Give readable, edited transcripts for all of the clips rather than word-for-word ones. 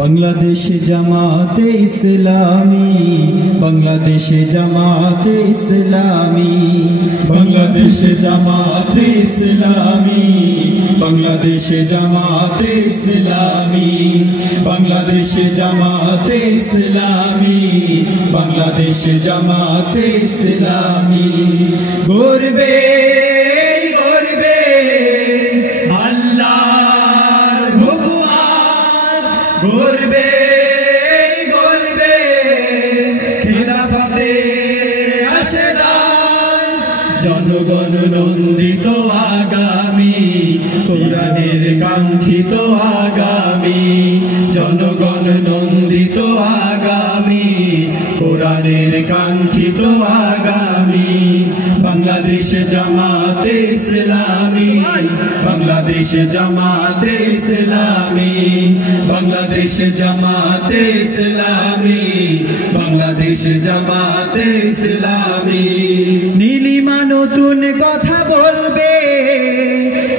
বাংলাদেশ জামাতে ইসলামী, বাংলাদেশ জামাতে ইসলামী, বাংলাদেশ জামাতে ইসলামী, বাংলাদেশ জামাতে ইসলামী, বাংলাদেশ জামাতে ইসলামী, বাংলাদেশ জামাতে ইসলামী। গর্বে গর্বে আল্লাহর হুকুমাত, গর্বে গর্বে খেলাফতে রাশেদান, জনগণ নন্দিত আগামী, কোরআনের কাঙ্ক্ষিত আগামী, জনগণ নন্দিত আগামী, কোরআনের কাঙ্ক্ষিত আগামী। বাংলাদেশ জামাতে ইসলামী, বাংলাদেশ জামাতে ইসলামী, বাংলাদেশ জামাতে ইসলামী, বাংলাদেশ জামাতে ইসলামী। নীলিমা নতুন কথা বলবে,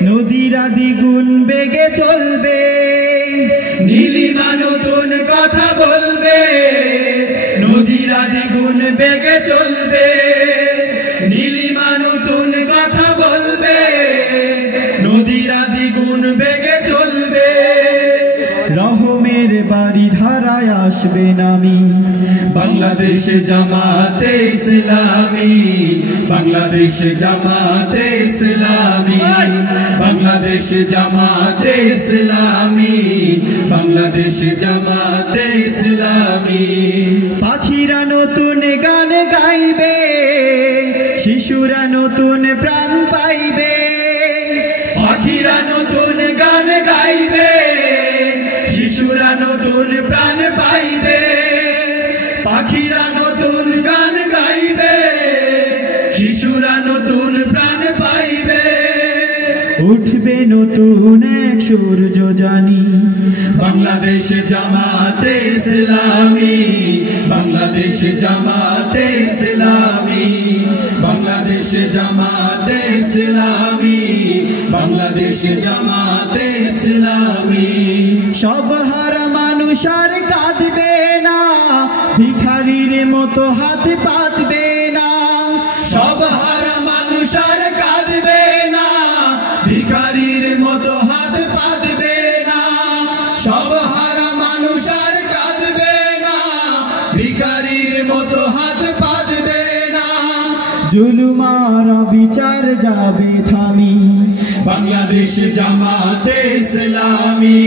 নদীরা দ্বিগুণ বেগে চলবে, নীলিমা নতুন কথা বলবে, নদীরা দ্বিগুণ বেগে চলবে, নীলিমা নতুন কথা বলবে, নদীরা দ্বিগুণ বেগে চলবে। রহমের বাড়ি ধারায় আসবে নামি, বাংলাদেশ জামাতে ইসলামী, বাংলাদেশ জামাতে ইসলামী, বাংলাদেশ জামাতে ইসলামী, বাংলাদেশ জামাতে ইসলামী। পাখিরা নতুন গান গাইবে, শিশুরা নতুন প্রাণ পাইবে, পাখিরা নতুন গান গাইবে, শিশুরা নতুন প্রাণ পাইবে, পাখিরা নতুন গান গাইবে, শিশুরা নতুন প্রাণ পাইবে। উঠবে নতুন এক সূর্য জানি, বাংলাদেশ জামাতে ইসলামী, বাংলাদেশ জামাতে ইসলামী, বাংলাদেশ জামাতে ইসলামী, বাংলাদেশ জামাতে ইসলামী। সব হারা মানুষ আর কাঁদবে না, ভিখারির মতো হাত পাতবে না, সব হারা মানুষ আর কাঁদবে না, ভিখারির মতো হাত পাতবে না, সব হারা মানুষ আর কাঁদবে না, ভিখারির মতো হাত পাতবে না। জুলুমার বিচার যাবে থামি, বাংলাদেশ জামাতে ইসলামী,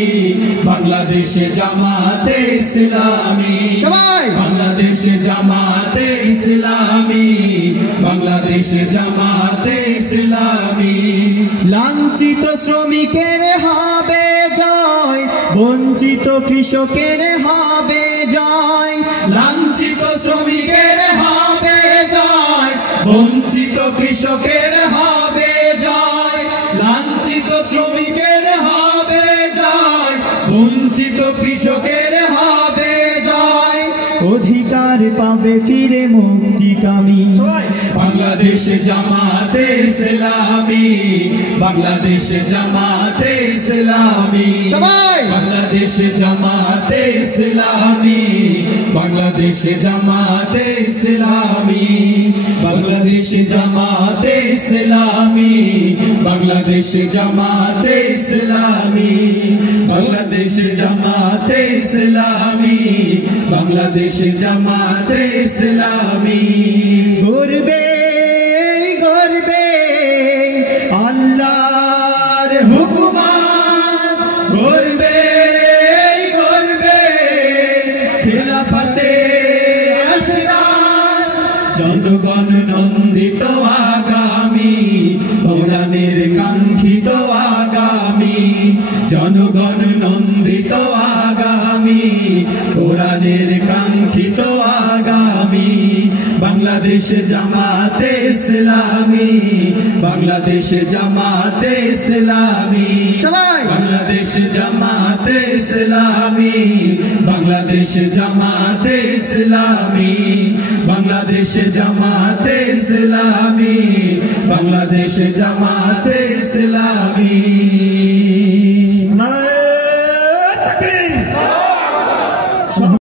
বাংলাদেশ জামাতে ইসলামী, সবাই বাংলাদেশ জামাতে ইসলামী, বাংলাদেশ জামাতে ইসলামী। লাঞ্ছিত শ্রমিকের হবে জয়, বঞ্চিত কৃষকের হবে জয়, লাঞ্ছিত শ্রমিকের হবে জয়, বঞ্চিত কৃষকের হবে জয়, লাঞ্ছিত শ্রমিকের হবে জয়, বঞ্চিত কৃষকের হবে জয়। অধিকার পাবে ফিরে মুক্তিকামী, বাংলাদেশ জামাতে ইসলামী, বাংলাদেশ জামাতে ইসলামী, সবাই বাংলাদেশ জামাতে ইসলামী, বাংলাদেশ জামাতে ইসলামী, বাংলাদেশ জামাতে ইসলামী, বাংলাদেশ জামাতে ইসলামী, বাংলাদেশ জামাতে ইসলামী, বাংলাদেশ জামাতে ইসলামী। গর্বে গর্বে আল্লাহর হুকুমাত, গর্বে গর্বে খেলাফতে রাশেদান, জনগণ নন্দিত আগামী, কোরআনের কাঙ্ক্ষিত আগামী, জনগণ নন্দিত আগামী, কোরআনের কাঙ্ক্ষিত আগামী। বাংলাদেশ জামাতে ইসলামী, বাংলাদেশ জামাতে ইসলামী, সবাই বাংলাদেশ জামাতে ইসলামী, বাংলাদেশ জামাতে ইসলামী, বাংলাদেশ জামাতে ইসলামী, বাংলাদেশ জামাতে ইসলামী। নারায়ে তাকবীর। সহ